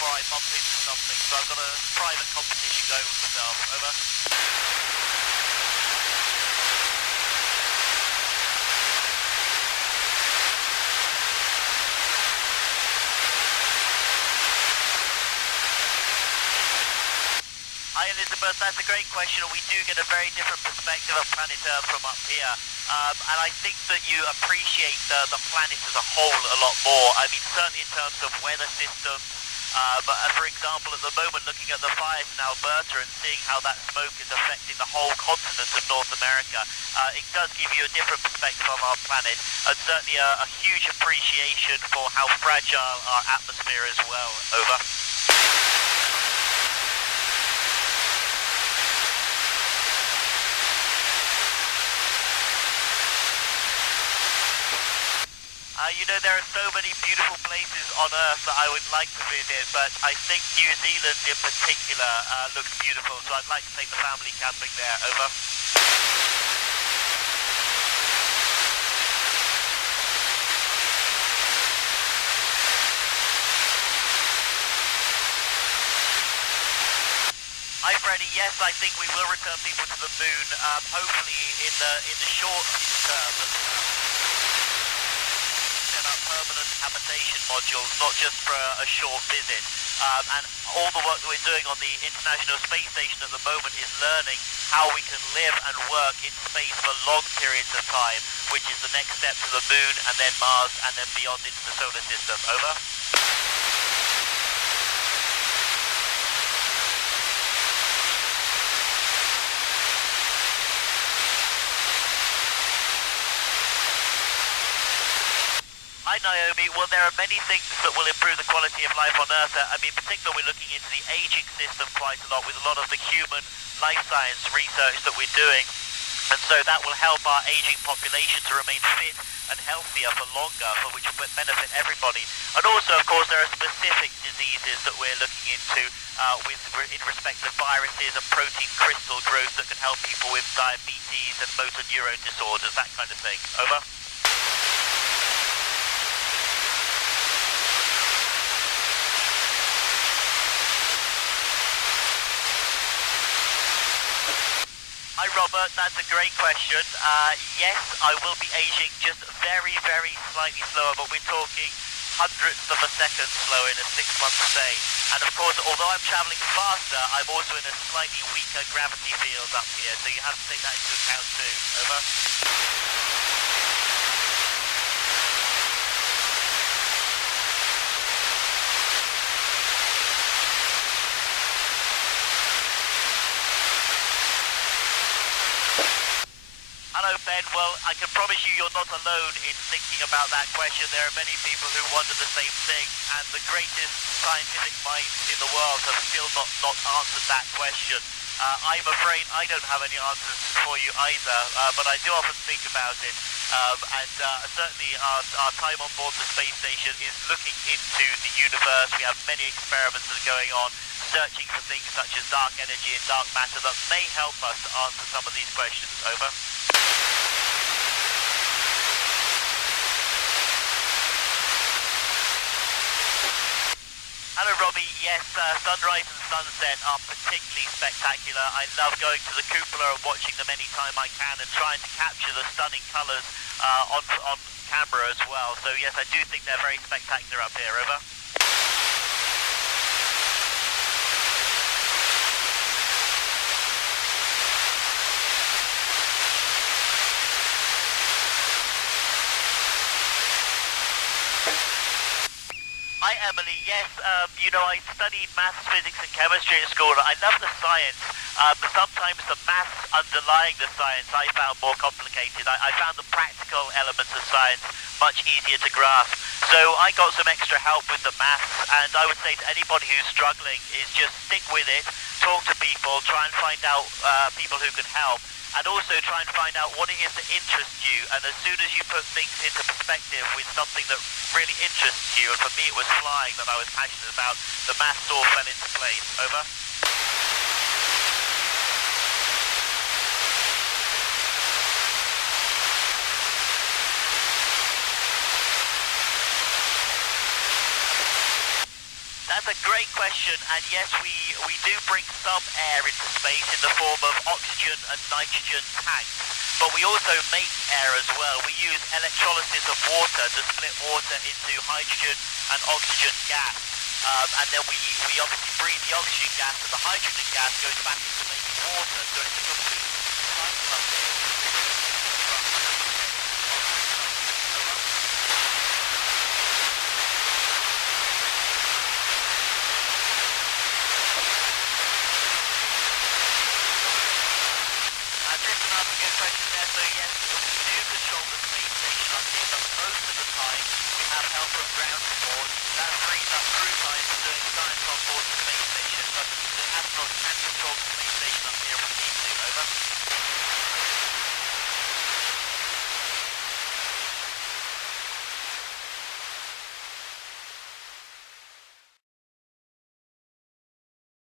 before I bump into something, so I've got a private competition going with myself. Over. Hi Elizabeth, that's a great question, and we do get a very different perspective of planet Earth from up here. And I think that you appreciate the planet as a whole a lot more. I mean, certainly in terms of weather systems. For example, at the moment, looking at the fires in Alberta and seeing how that smoke is affecting the whole continent of North America, it does give you a different perspective of our planet, and certainly a huge appreciation for how fragile our atmosphere is well. Over. You know, there are so many beautiful places on Earth that I would like to visit, but I think New Zealand in particular looks beautiful, so I'd like to take the family camping there. Over. Hi Freddie, yes, I think we will return people to the moon, hopefully in the short term. Permanent habitation modules, not just for a short visit. And all the work that we're doing on the International Space Station at the moment is learning how we can live and work in space for long periods of time, which is the next step to the moon and then Mars and then beyond into the solar system. Over. Hi Naomi, well there are many things that will improve the quality of life on Earth. I mean, in particular we're looking into the aging system quite a lot with a lot of the human life science research that we're doing. And so that will help our aging population to remain fit and healthier for longer, for which will benefit everybody. And also, of course, there are specific diseases that we're looking into in respect of viruses and protein crystal growth that can help people with diabetes and motor neurone disorders, that kind of thing. Over. Hi Robert, that's a great question. Yes, I will be aging just very, very slightly slower, but we're talking hundredths of a second slower in a 6-month stay. And of course, although I'm travelling faster, I'm also in a slightly weaker gravity field up here, so you have to take that into account too. Over. Hello Ben, well I can promise you you're not alone in thinking about that question. There are many people who wonder the same thing, and the greatest scientific minds in the world have still not answered that question. I'm afraid I don't have any answers for you either, but I do often think about it. Certainly our time on board the space station is looking into the universe. We have many experiments that are going on, searching for things such as dark energy and dark matter that may help us to answer some of these questions. Over. Hello Robbie, yes, sunrise and sunset are particularly spectacular. I love going to the cupola and watching them anytime I can and trying to capture the stunning colours on camera as well. So yes, I do think they're very spectacular up here. Over. Hi Emily, yes, you know, I studied maths, physics and chemistry at school. I love the science, but sometimes the maths underlying the science I found more complicated. I found the practical elements of science much easier to grasp. So I got some extra help with the maths, and I would say to anybody who's struggling is just stick with it, talk to people, try and find out people who can help. And also try and find out what it is that interests you, and as soon as you put things into perspective with something that really interests you, and for me it was flying that I was passionate about, the maths all fell into place. Over. That's a great question, and yes, we do bring some air into space in the form of oxygen and nitrogen tanks, but we also make air as well. We use electrolysis of water to split water into hydrogen and oxygen gas, and then we obviously breathe the oxygen gas, and the hydrogen gas goes back into making water, so it's a